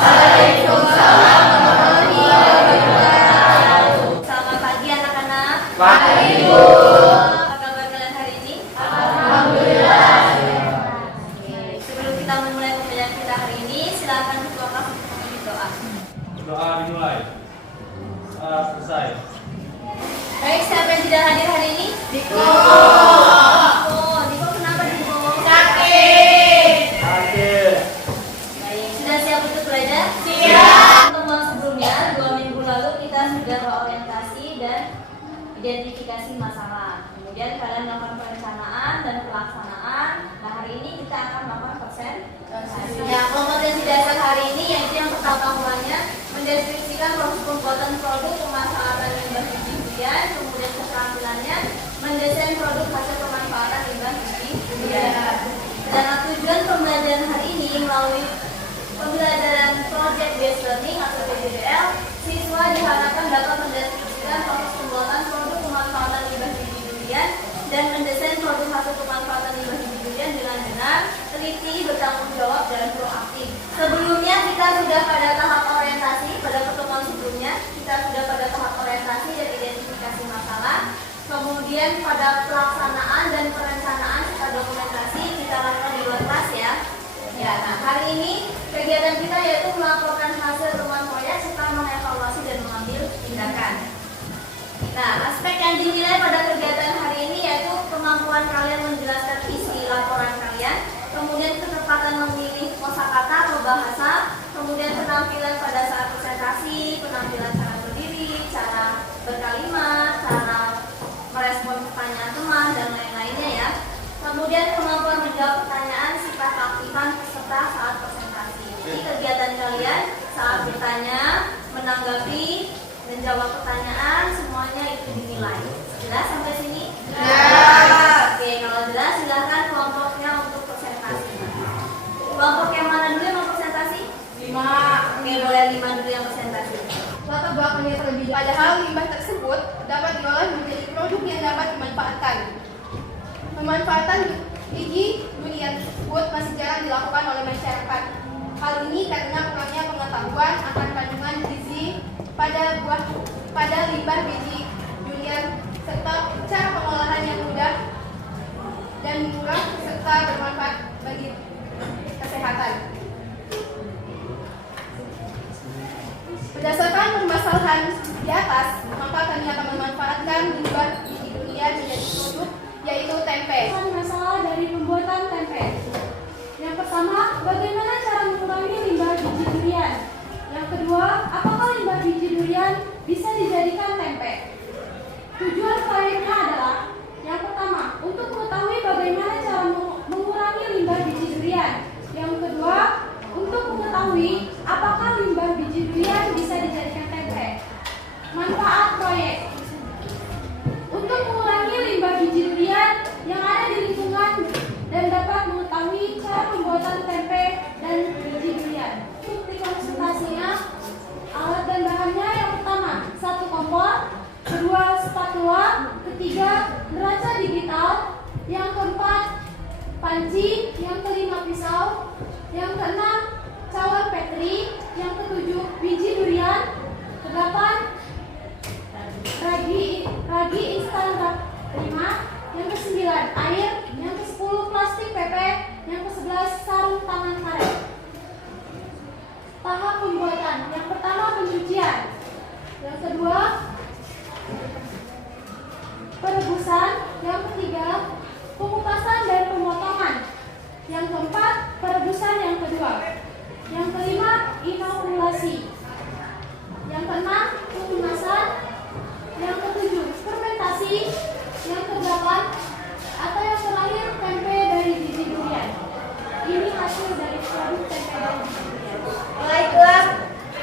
Waalaikumsalam warahmatullahi wabarakatuh. Selamat pagi anak-anak. Pagi, Bu. Apa kabar kalian hari ini? Alhamdulillah. Oke, sebelum kita memulai pembelajaran kita hari ini, silakan ketua kelas untuk memimpin doa. Doa dimulai. Selesai. Baik, siapa yang tidak hadir hari ini? Diko. Diko kenapa Diko? Sakit. Akhir. Baik, sudah siap untuk belajar? Siap. Pertemuan sebelumnya, 2 minggu lalu kita sudah orientasi dan identifikasi masalah. Kemudian kalian melakukan perencanaan dan pelaksanaan. Nah, hari ini kita akan melakukan presentasi. Ya, kompetensi dasar hari ini yaitu yang pertama-tamanya mendeskripsikan proses pembuatan produk pemanfaatan limbah biji durian, kemudian keterampilannya mendesain produk hasil pemanfaatan limbah biji durian. Dan tujuan pembelajaran hari ini melalui pembelajaran Project Based Learning atau PBBL, siswa diharapkan dapat mendeskripsikan proses pembuatan produk pemanfaatan limbah biji durian dan mendesain produk hasil pemanfaatan limbah biji durian dengan benar, teliti, bertanggung jawab, dan proaktif. Sebelumnya kita sudah pada tahap orientasi, pada pertemuan sebelumnya kita sudah pada tahap orientasi dan identifikasi masalah. Kemudian pada pelaksanaan dan perencanaan serta dokumentasi kita lakukan di luar kelas ya. Ya, nah hari ini kegiatan kita yaitu melaporkan hasil temuan proyek serta mengevaluasi dan mengambil tindakan. Nah, aspek yang dinilai pada kegiatan hari ini yaitu kemampuan kalian menjelaskan isi laporan kalian, kemudian ketepatan memilih kosakata atau bahasa, kemudian penampilan pada saat presentasi, penampilan cara berdiri, cara berkalimat, cara merespon pertanyaan teman dan lain-lainnya ya. Kemudian kemampuan menjawab pertanyaan, sifat keaktifan peserta saat presentasi. Jadi kegiatan kalian saat bertanya, menanggapi, menjawab pertanyaan, semuanya itu dinilai. Jelas sampai sini? Jelas. Oke, kalau jelas silahkan kelompoknya untuk presentasi. Kelompok yang mana dulu yang mau presentasi? 5. Oke, boleh 5 dulu yang presentasi. Latar belakangnya terlebih dahulu. Padahal limbah tersebut dapat diolah menjadi produk yang dapat dimanfaatkan. Pemanfaatan biji durian tersebut masih jarang dilakukan oleh masyarakat. Hal ini karena kurangnya pengetahuan akan kandungan gizi pada limbah biji durian serta cara pengolahan yang mudah dan murah serta bermanfaat bagi kesehatan. Berdasarkan permasalahan di atas, maka kami akan memanfaatkan limbah biji durian menjadi produk yaitu tempe. Masalah dari pembuatan tempe. Yang pertama, bagaimana cara mengurangi limbah biji durian? Yang kedua, apakah limbah biji durian bisa dijadikan tempe? Tujuan proyeknya adalah yang pertama, untuk mengetahui bagaimana cara mengurangi limbah biji durian. Yang kedua, untuk mengetahui apakah limbah biji durian bisa dijadikan tempe. Manfaat proyek untuk mengurangi limbah biji durian yang ada di lingkungan dan dapat mengetahui cara pembuatan tempe dan biji durian. Bukti konsultasinya, alat dan bahannya yang pertama, 1 kompor, 2 spatula, 3 neraca digital, yang keempat panci, yang kelima pisau, yang keenam cawan petri, yang ketujuh biji durian, kedelapan ragi instan 5, yang ke-9 air, yang ke-10 plastik PP, yang ke-11 sarung tangan karet. Tahap pembuatan, yang pertama pencucian, yang kedua perebusan, yang ketiga pengupasan dan pemotongan, yang keempat perebusan yang kedua, yang kelima inokulasi, yang keenam pelunasan, yang ketujuh fermentasi, yang kedelapan atau yang terakhir tempe dari biji durian. Ini hasil dari produk tempe dari biji durian. Baiklah,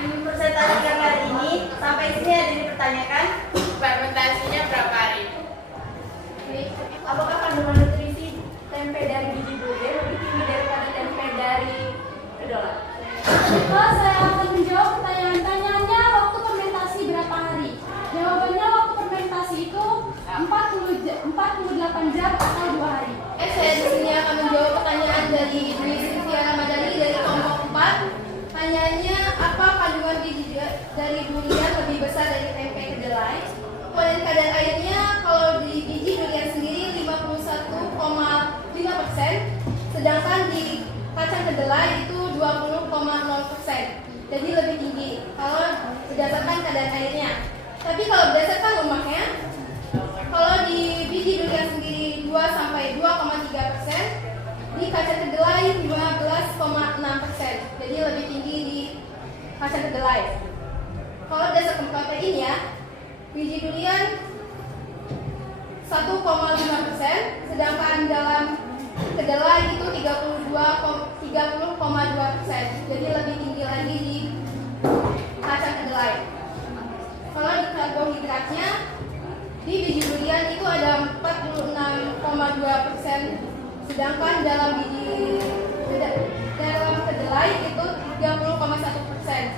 di presentasi kami hari ini sampai sini ada di pertanyaan. kacang kedelai itu 20,0%. Jadi lebih tinggi kalau berdasarkan kadar airnya. Tapi kalau berdasarkan lemaknya, kalau di biji durian sendiri 2 sampai 2,3%, di kacang kedelai 15,6%. Jadi lebih tinggi di kacang kedelai. Kalau berdasarkan protein ya, biji durian 1,5%, sedangkan dalam kedelai itu 30,2%. Jadi lebih tinggi lagi di kacang kedelai. Kalau di karbohidratnya, di biji durian itu ada 46,2%, sedangkan dalam kedelai itu 30,1%.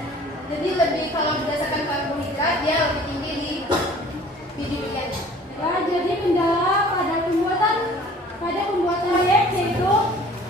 Jadi lebih, kalau berdasarkan karbohidrat dia lebih tinggi di biji durian. Ya, jadi kendala pada pembuatan BEC yaitu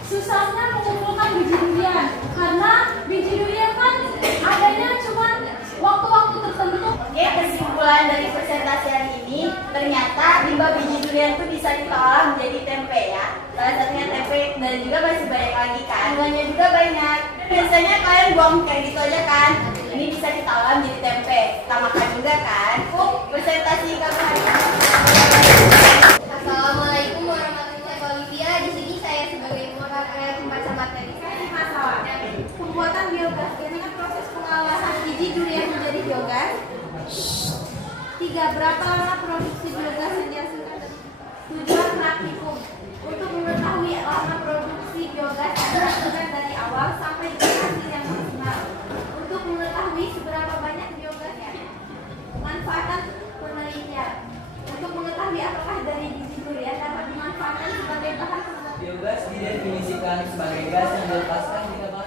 susahnya mengumpulkan biji durian, karena biji durian kan adanya cuma waktu-waktu tertentu. Oke, kesimpulan dari presentasian ini, ternyata limbah biji durian itu bisa diolah menjadi tempe ya. Salah satunya tempe, dan juga masih banyak lagi kan. Bunganya juga banyak. Biasanya kalian buang kayak gitu aja kan. Ini bisa diolah menjadi tempe. Kita makan juga kan. Presentasi kami hari ini. Assalamualaikum warahmatullahi wabarakatuh. Di sini saya sebagai moderator membaca materi masalah pembuatan biogas. Ini kan proses pengolahan biji durian menjadi biogas. 3. Berapa lama produksi biogas yang dihasilkan? Tujuan praktikum. Untuk mengetahui lama produksi biogas yang dihasilkan dari awal sampai dengan hasil yang maksimal. Untuk mengetahui seberapa banyak biogas yang manfaatan penelitian. Untuk mengetahui apakah dari biji durian dapat dimanfaatkan sebagai bahan biogas didefinisikan sebagai gas yang dilepaskan jika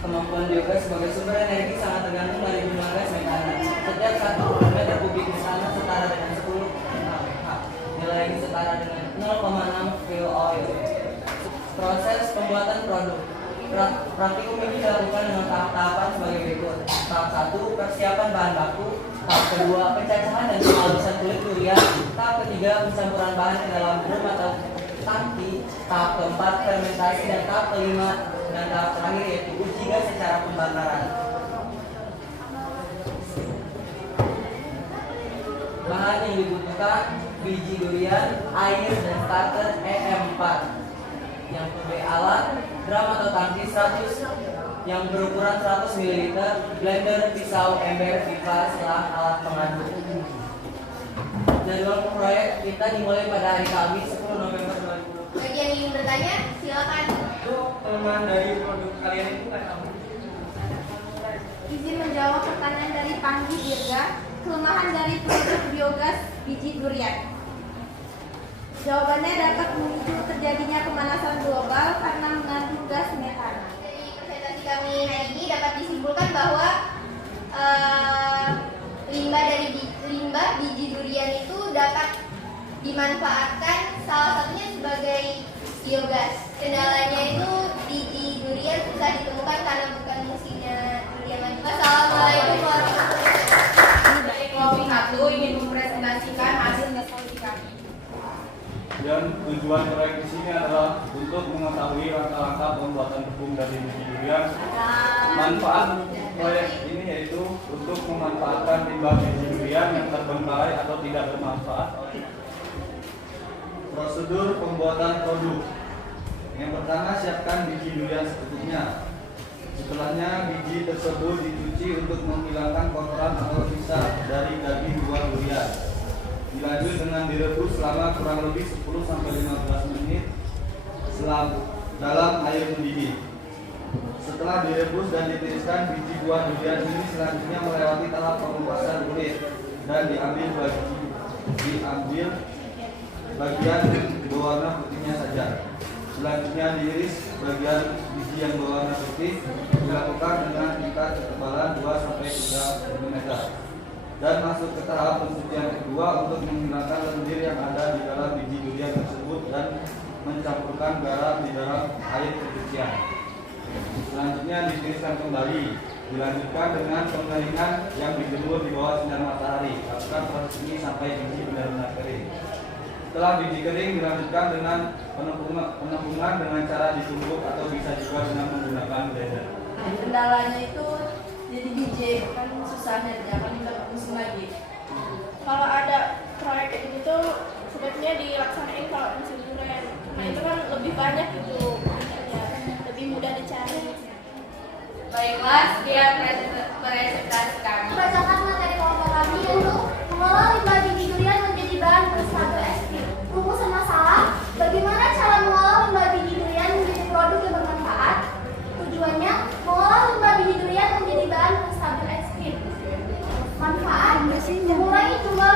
kemampuan biogas sebagai sumber energi sangat tergantung dari jumlah gas metana. Setiap 1 meter kubik metana setara dengan 10 kH. Nilai ini setara dengan 0,6 kilo oil. Proses pembuatan produk. Praktikum ini dilakukan dengan tahap-tahapan sebagai berikut. Tahap 1, persiapan bahan baku. Tahap kedua, pencacahan dan penghalusan kulit durian. Tahap ketiga, pencampuran bahan ke dalam drum atau tangki. Tahap keempat, fermentasi, dan tahap kelima dan tahap terakhir yaitu uji gas secara pembakaran. Bahan yang dibutuhkan: biji durian, air, dan starter EM4. Yang sebagai alat, drum atau tangki 100 yang berukuran 100 ml, blender, pisau, ember, pipa, selang, alat pengaduk. Jadwal proyek kita dimulai pada hari Kamis 10 November 2020. Bagi yang ingin bertanya, silakan. Itu kelemahan dari produk kalian itu kan apa? Izin menjawab pertanyaan dari Panggi Dirga. Kelemahan dari produk biogas biji durian. Jawabannya dapat memicu terjadinya pemanasan global karena mengandung gas metan. Dari presentasi kami hari ini dapat disimpulkan bahwa limbah biji durian itu dapat dimanfaatkan salah satunya sebagai biogas. Kendalanya itu biji durian susah ditemukan karena bukan musimnya durian lagi. Wassalamualaikum warahmatullahi wabarakatuh. Dari kelompok 1 ingin mempresentasikan hasil diskusi kami. Dan tujuan proyek di sini adalah untuk mengetahui langkah-langkah pembuatan tepung dari biji durian. Manfaat proyek ini yaitu untuk memanfaatkan limbah biji durian yang terbengkalai atau tidak bermanfaat. Prosedur pembuatan produk. Yang pertama, siapkan biji durian secukupnya. Setelahnya, biji tersebut dicuci untuk menghilangkan kotoran atau sisa dari daging buah durian. Dilanjut dengan direbus selama kurang lebih 10-15 menit dalam air mendidih. Setelah direbus dan ditiriskan, biji buah durian ini selanjutnya melewati tahap pengelupasan kulit dan diambil bagian berwarna putihnya saja. Selanjutnya diiris bagian biji yang berwarna putih, dilakukan dengan tingkat ketebalan 2-3 mm. Dan masuk ke tahap pencucian kedua untuk menghilangkan lendir yang ada di dalam biji durian tersebut dan mencampurkan garam di dalam air pencucian. Selanjutnya ditiriskan kembali. Dilanjutkan dengan pengeringan yang dijemur di bawah sinar matahari. Lakukan proses ini sampai biji benar-benar kering. Setelah biji kering dilanjutkan dengan penampungan dengan cara ditumbuk atau bisa juga dengan menggunakan blender. Kendalanya itu jadi biji kan susah nyarinya kan kita musim lagi. Kalau ada proyek kayak gitu sebaiknya dilaksanain kalau musim durian. Nah itu kan lebih banyak gitu, ya, lebih mudah dicari. Baiklah, sekian presentasi kami. Bacakan materi kelompok kami yaitu mengolah limbah biji durian menjadi bahan stabil es krim. Rumusan masalah: bagaimana cara mengolah limbah biji durian menjadi produk yang bermanfaat? Tujuannya mengolah limbah biji durian menjadi bahan stabil es krim. Manfaat: mengurangi jumlah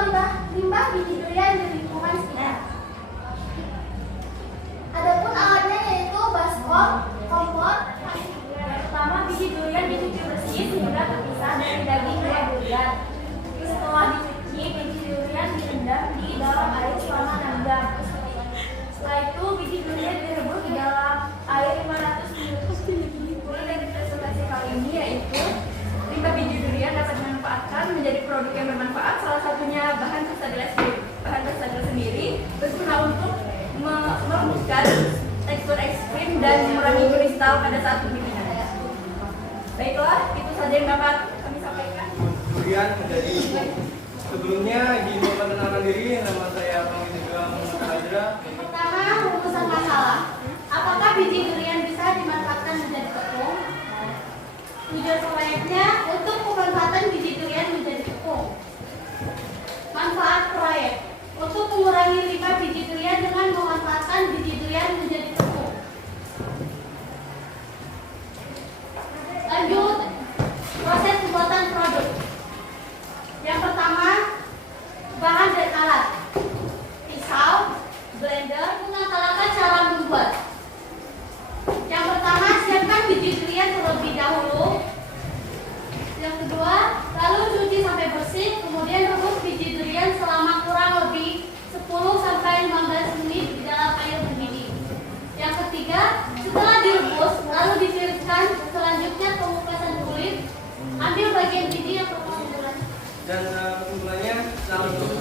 limbah biji durian di lingkungan sekitar. Adapun alatnya yaitu baskom, kompor. Pertama, biji durian dicuci bersih sehingga terpisah dari daging buah durian. Setelah dicuci, biji durian direndam di dalam air selama 6 jam. Setelah itu, biji durian direbus di dalam air 500 ml. Poin dari presentasi kali ini yaitu limbah biji durian dapat dimanfaatkan menjadi produk yang bermanfaat. Salah satunya bahan stabil es krim. Bahan stabil sendiri berguna untuk melembutkan tekstur es krim dan mengurangi kristal pada saat pemilihan. Baiklah, itu saja yang dapat kami sampaikan. Durian menjadi sebelumnya izin memperkenalkan diri, nama saya Panggil juga Muhammad Azra. Pertama, rumusan masalah. Apakah biji durian bisa dimanfaatkan menjadi tepung? Tujuan proyeknya untuk pemanfaatan biji durian menjadi tepung. Manfaat proyek untuk mengurangi limbah biji durian dengan memanfaatkan biji durian menjadi tepung. Lanjut, proses pembuatan produk. Yang pertama, bahan dan alat. Pisau, blender, mengatakan cara membuat. Yang pertama, siapkan biji durian terlebih dahulu. Yang kedua, lalu cuci sampai bersih, kemudian rebus biji durian selama kurang lebih 10-15 menit di dalam air mendidih. Yang ketiga, setelah direbus, lalu ditiriskan, selanjutnya pengupasan kulit, ambil bagian biji yang berkesimpulan. Dan kesimpulannya, untuk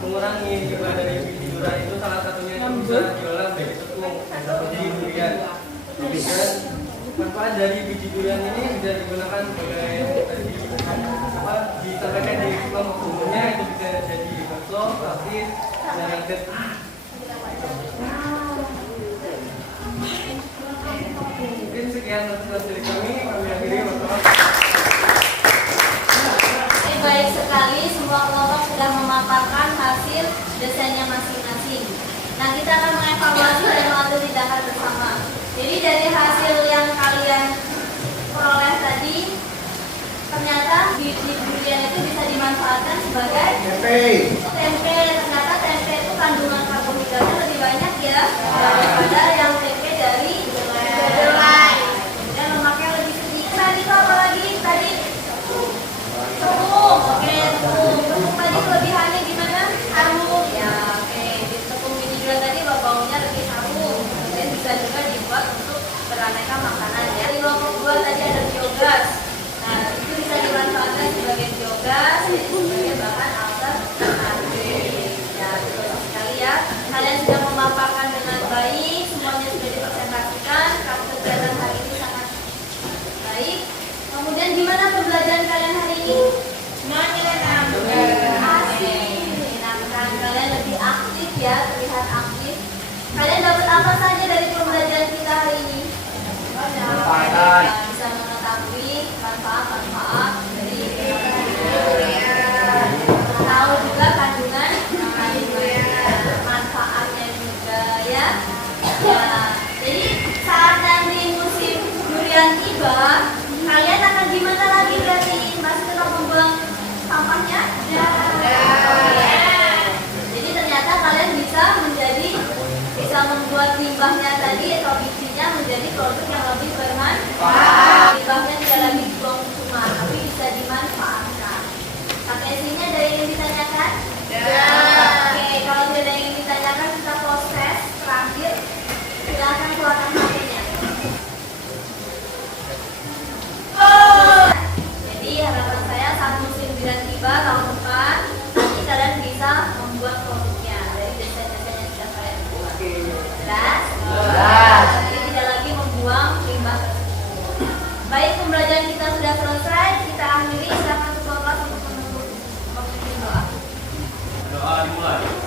mengurangi limbah dari biji durian itu salah satunya itu bisa diolah menjadi tepung seperti durian. Dan manfaat dari biji durian ini bisa digunakan sebagai disampaikan di kelompok umumnya, itu bisa jadi bakso, roti, dan yang mungkin sekian dari kami akhiri. Baik sekali, semua kelompok sudah memaparkan hasil desainnya masing-masing. Nah, kita akan mengevaluasi dan mengatur tindakan bersama. Jadi dari hasil yang kalian peroleh tadi, ternyata biji durian itu bisa dimanfaatkan sebagai tempe. Ternyata tempe itu kandungan karbohidratnya lebih banyak ya daripada yang tempe dari kedelai. Dan lemaknya lebih sedikit. Tadi itu apa lagi? Tadi tepung. Oke, tepung. Tepung tadi kelebihannya gimana? Harum. Ya, oke. Di tepung biji durian tadi baunya lebih harum. Dan bisa juga dibuat untuk beraneka makanan ya. Di kelompok 2 tadi ada biogas. Nah, itu bisa dimanfaatkan sebagai biogas, sebagai bahan alternatif. Ya, betul sekali ya. Kalian sudah memaparkan dengan baik, semuanya sudah dipresentasikan. Kegiatan hari ini sangat baik. Kemudian gimana pembelajaran kalian hari ini? Menyenangkan. Asik. Menyenangkan. Kalian lebih aktif ya, terlihat aktif. Kalian dapat apa saja dari pembelajaran kita hari ini? Bisa mengetahui manfaat-manfaat dari durian. Tahu juga kandungan manfaatnya juga ya. Ya. Jadi saat nanti musim durian tiba, kalian akan gimana lagi berarti? Masih tetap membuang sampahnya? Ya. Jadi ternyata kalian bisa membuat limbahnya tadi atau bijinya menjadi produk yang lebih bermanfaat. Limbahnya tidak lagi dibuang cuma, tapi bisa dimanfaatkan. Pakai-isinya ada yang ingin ditanyakan? Ya. Oke, kalau tidak ada yang ingin ditanyakan, kita proses terakhir. Silakan keluarkan HP-nya. Jadi harapan saya saat musim durian tiba tahun depan, nanti kalian bisa membuat produknya. Baik, pembelajaran kita sudah selesai. Kita akhiri. Silakan ketua kelas untuk menutup doa. Doa dimulai.